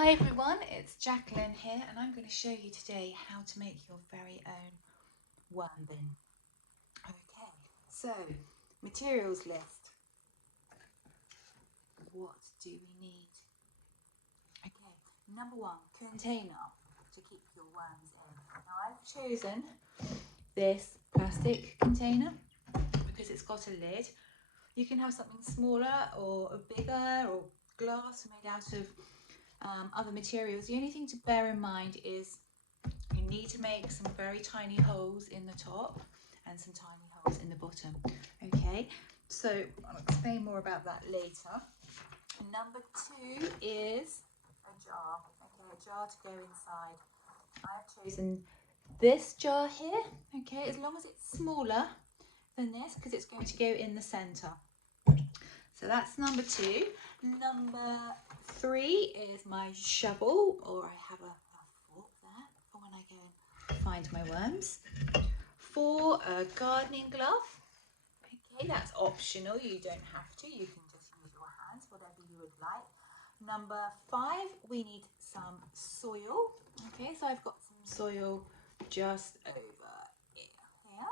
Hi everyone, it's Jacquelynn here and I'm going to show you today how to make your very own worm bin. Okay, so materials list. What do we need? Okay, number one, container to keep your worms in. Now I've chosen this plastic container because it's got a lid. You can have something smaller or bigger or glass made out of other materials. The only thing to bear in mind is you need to make some very tiny holes in the top and some tiny holes in the bottom. Okay, so I'll explain more about that later. Number two is a jar. Okay, a jar to go inside. I've chosen this jar here. Okay, as long as it's smaller than this because it's going to go in the center. So that's number two. Number three is my shovel, or I have a fork there for when I go and find my worms. Four, a gardening glove. Okay, that's optional. You don't have to. You can just use your hands, whatever you would like. Number five, we need some soil. Okay, so I've got some soil just over here.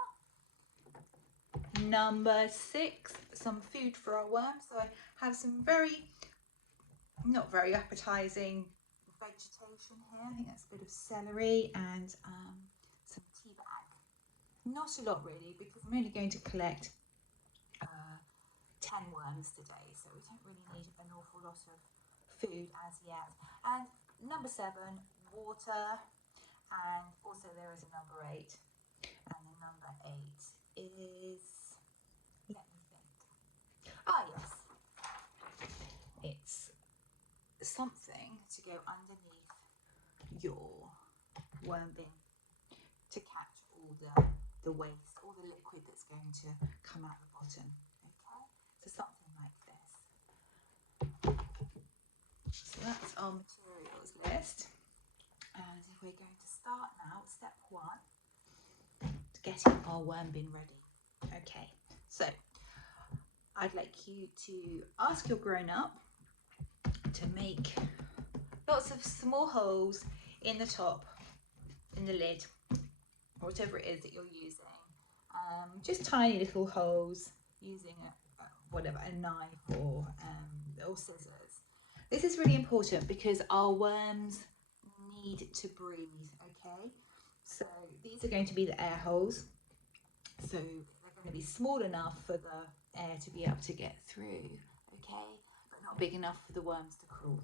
Number six, some food for our worms. So I have some not very appetizing vegetation here. I think that's a bit of celery and some tea bag. Not a lot really, because I'm only going to collect 10 worms today, so we don't really need an awful lot of food as yet. And number seven, water, and also there is a number 8, and the number 8 is, let me think, yes, it's something to go underneath your worm bin to catch all the waste, all the liquid that's going to come out the bottom. Okay, so something like this. So that's our materials list, and we're going to start now. Step 1, getting our worm bin ready. Okay, so I'd like you to ask your grown-up to make lots of small holes in the top, in the lid, or whatever it is that you're using. Just tiny little holes using a knife or scissors. This is really important because our worms need to breathe. Okay, so these are going to be the air holes, so they're going to be small enough for the air to be able to get through. Okay, but not big enough for the worms to crawl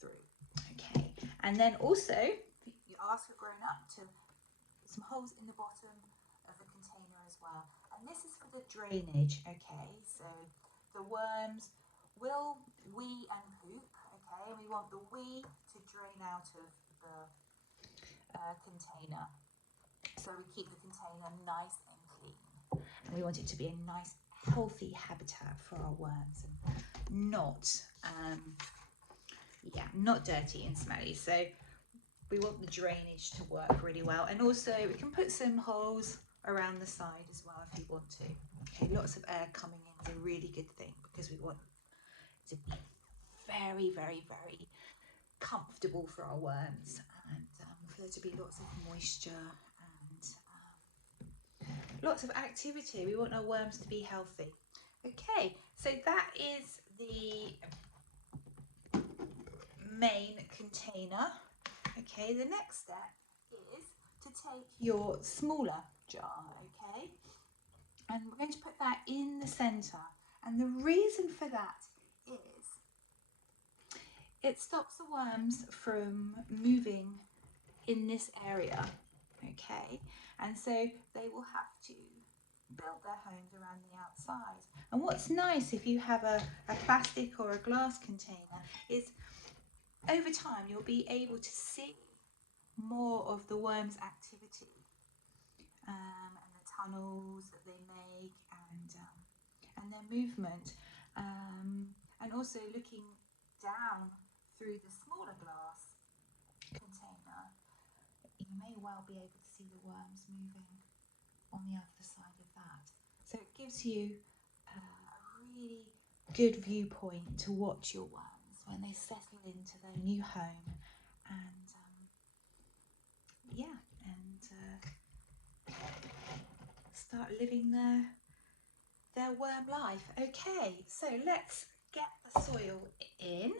through. Okay, and then also you ask a grown up to put some holes in the bottom of the container as well, and this is for the drainage. Okay, so the worms will wee and poop. Okay, and we want the wee to drain out of the container, so we keep the container nice and clean, and we want it to be a nice healthy habitat for our worms and not dirty and smelly. So we want the drainage to work really well, and also we can put some holes around the side as well if you want to. Okay, lots of air coming in is a really good thing because we want it to be very, very, very comfortable for our worms, and for there to be lots of moisture and lots of activity. We want our worms to be healthy. Okay, so that is the main container. Okay, the next step is to take your smaller jar, okay, and we're going to put that in the center, and the reason for that is it stops the worms from moving in this area, okay, and so they will have to build their homes around the outside. And what's nice if you have a plastic or a glass container is over time you'll be able to see more of the worms' activity and the tunnels that they make and their movement, and also looking down through the smaller glass container, you may well be able to see the worms moving on the other side of that. So it gives you a really good viewpoint to watch your worms. when they settle into their new home and start living their worm life. Okay, so let's get the soil in.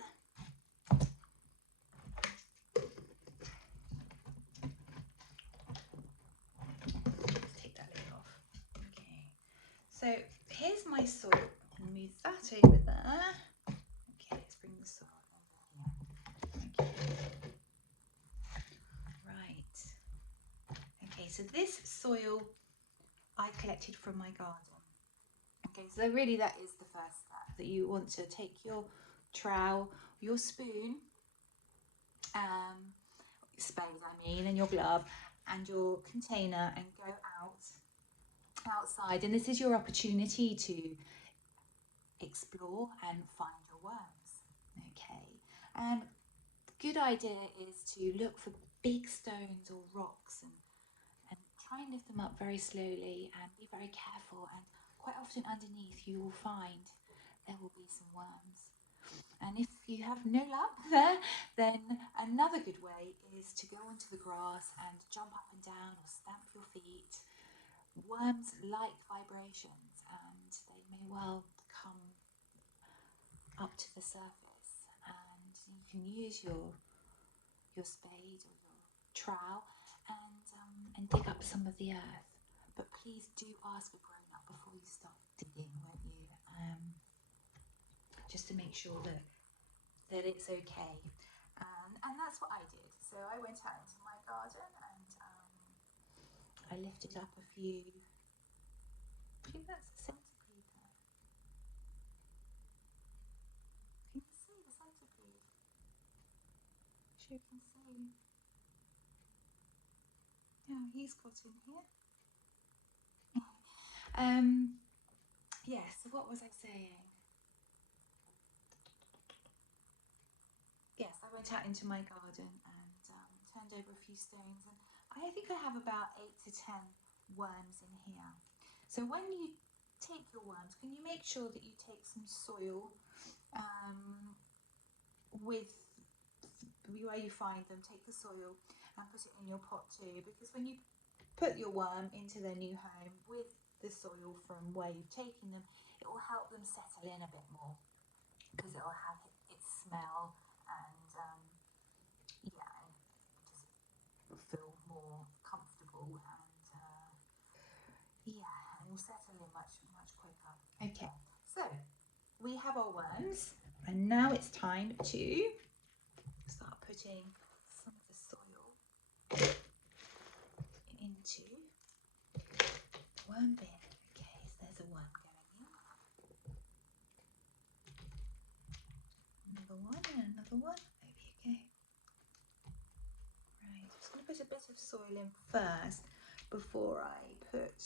Let's take that lid off. Okay, so here's my soil. I'll move that over there. Okay, let's bring the soil over here. Okay. Right. Okay, so this soil I collected from my garden. Okay, so really that is the first step, that you want to take your trowel, your spoon, spade I mean, and your glove and your container and go outside. And this is your opportunity to explore and find your worms. Okay, and good idea is to look for big stones or rocks and try and lift them up very slowly and be very careful, and quite often underneath you will find there will be some worms. And if you have no luck there, then another good way is to go onto the grass and jump up and down or stamp your feet. Worms like vibrations and they may well come up to the surface, and you can use your spade or your trowel and dig up some of the earth. But please do ask a grown-up before you start digging, won't you? Just to make sure that it's okay. And that's what I did. So I went out into my garden and I lifted up a few. I think that's a centipede there. Can you see the centipede? Sure you can see. Yeah, he's got in here. Yes, so what was I saying? Yes, I went out into my garden and turned over a few stones, and I think I have about 8 to 10 worms in here. So when you take your worms, can you make sure that you take some soil with where you find them, take the soil and put it in your pot too, because when you put your worm into their new home with the soil from where you've taken them, it will help them settle in a bit more, because it will have its smell and just feel more comfortable and will settle in much quicker. Okay, so we have our worms, and now it's time to start putting some of the soil into the worm bin. Okay, so there's a worm going in. Another one and another one. Over you go. Right, I'm just going to put a bit of soil in first before I put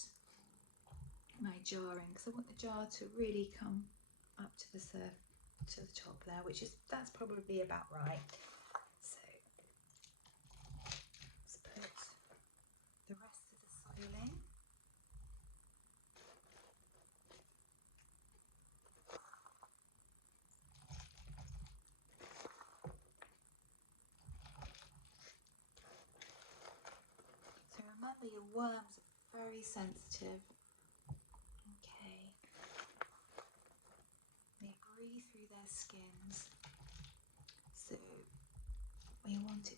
my jar in, because I want the jar to really come up to the top there, that's probably about right. So let's put the rest of the soil in. So remember, your worms are very sensitive. Okay. They breathe through their skins. So we want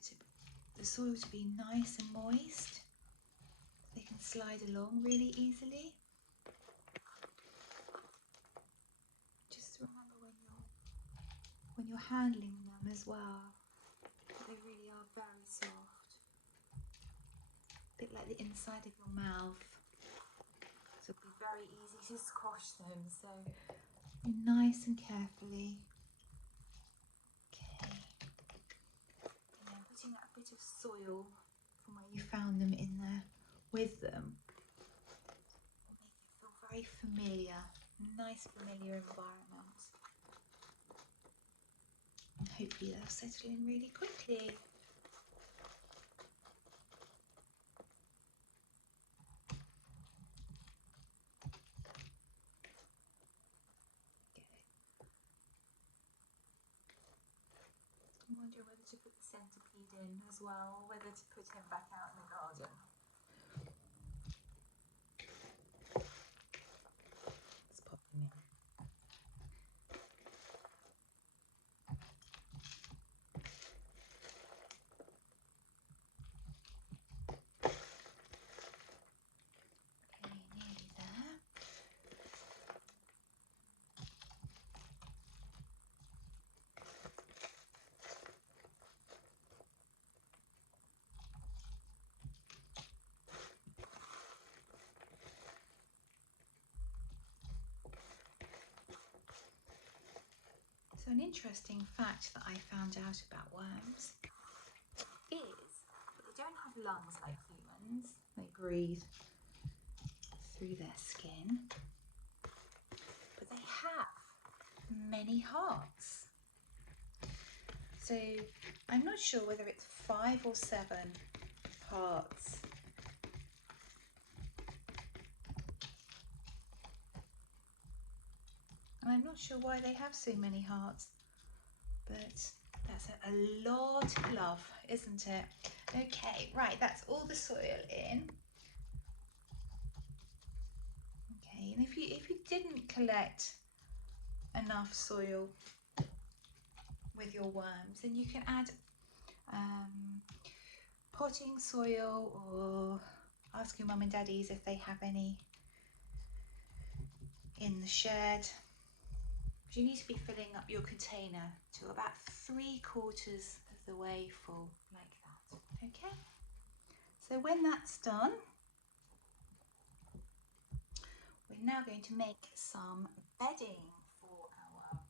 the soil to be nice and moist. They can slide along really easily. Just remember when you're handling them as well, they really are very soft. A bit like the inside of your mouth. So it'll be very easy to squash them. So nice and carefully. Okay. And then putting that bit of soil from where you found them in there with them will make it feel very familiar. Nice familiar environment. And hopefully they'll settle in really quickly. sure whether to put the centipede in as well, or whether to put him back out in the garden. Let's pop him in. Okay, nearly there. So an interesting fact that I found out about worms is that they don't have lungs like humans. They breathe through their skin, but they have many hearts. So I'm not sure whether it's 5 or 7 hearts. And I'm not sure why they have so many hearts, but that's a lot of love, isn't it? Okay, right, that's all the soil in. Okay, and if you didn't collect enough soil with your worms, then you can add potting soil, or ask your mum and daddies if they have any in the shed. You need to be filling up your container to about 3/4 of the way full, like that. Okay, so when that's done, we're now going to make some bedding for our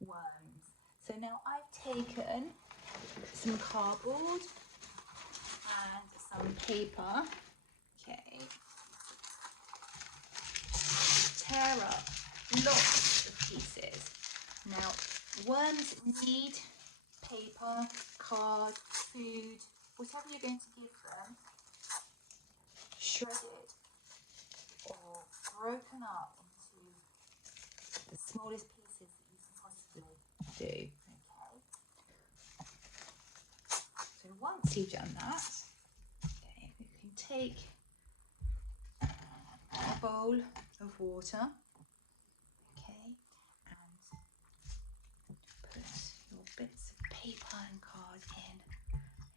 worms. So now I've taken some cardboard and some paper. Okay, tear up lots of pieces. Now, worms need paper, card, food, whatever you're going to give them, shredded or broken up into the smallest pieces that you can possibly do. Okay. So once you've done that, okay, you can take a bowl of water, okay, and put your bits of paper and card in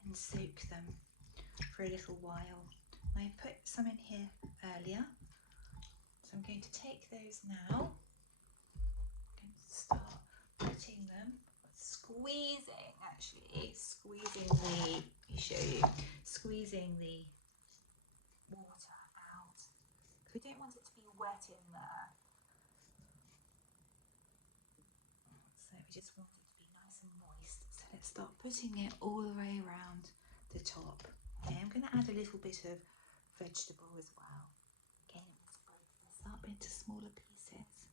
and soak them for a little while. I put some in here earlier, so I'm going to take those now. I'm going to start putting them, squeezing the, let me show you, squeezing the water out. We don't want it to be wet in there. So we just want it to be nice and moist. So let's start putting it all the way around the top. Okay, I'm going to add a little bit of vegetable as well. Okay, let's break this up into smaller pieces.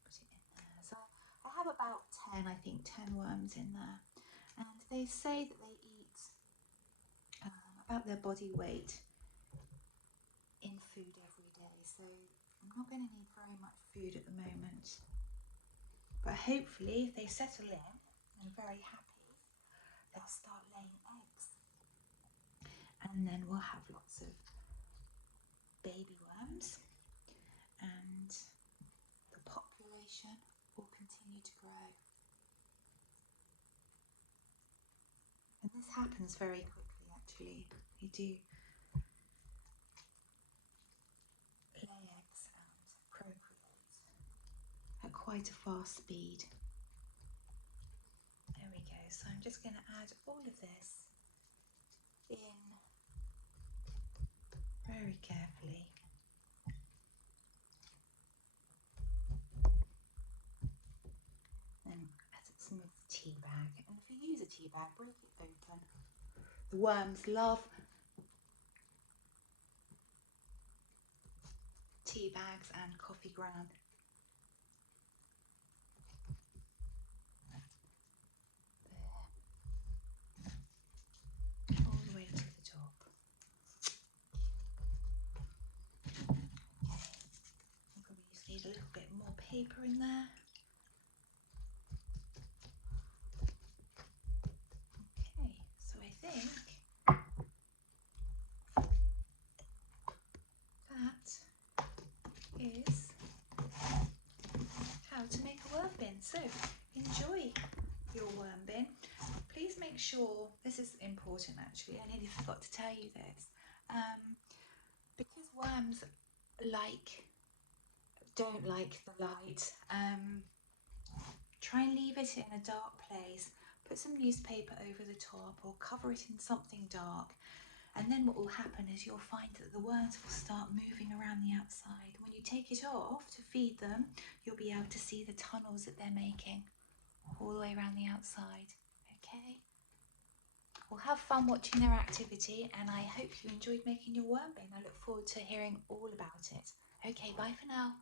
Put it in there. So I have about 10 worms in there. And they say that they eat about their body weight in food every day. So I'm not going to need very much food at the moment. But hopefully, if they settle in and are very happy, they'll start laying eggs. And then we'll have lots of baby worms, and the population will continue to grow. And this happens very quickly, actually. You do lay eggs and procreate at quite a fast speed. There we go. So I'm just going to add all of this in very carefully. Then add some of the tea bag. And if you use a tea bag, break it open. The worms love tea bags and coffee ground. There. All the way to the top. Okay. We'll probably just need a little bit more paper in there. So enjoy your worm bin. Please make sure, this is important actually, I nearly forgot to tell you this, because worms don't like the light, try and leave it in a dark place, put some newspaper over the top or cover it in something dark, and then what will happen is you'll find that the worms will start moving around the outside. When you take it off to feed them, you'll be able to see the tunnels that they're making all the way around the outside. Okay? Well, have fun watching their activity, and I hope you enjoyed making your worm bin. I look forward to hearing all about it. Okay, bye for now.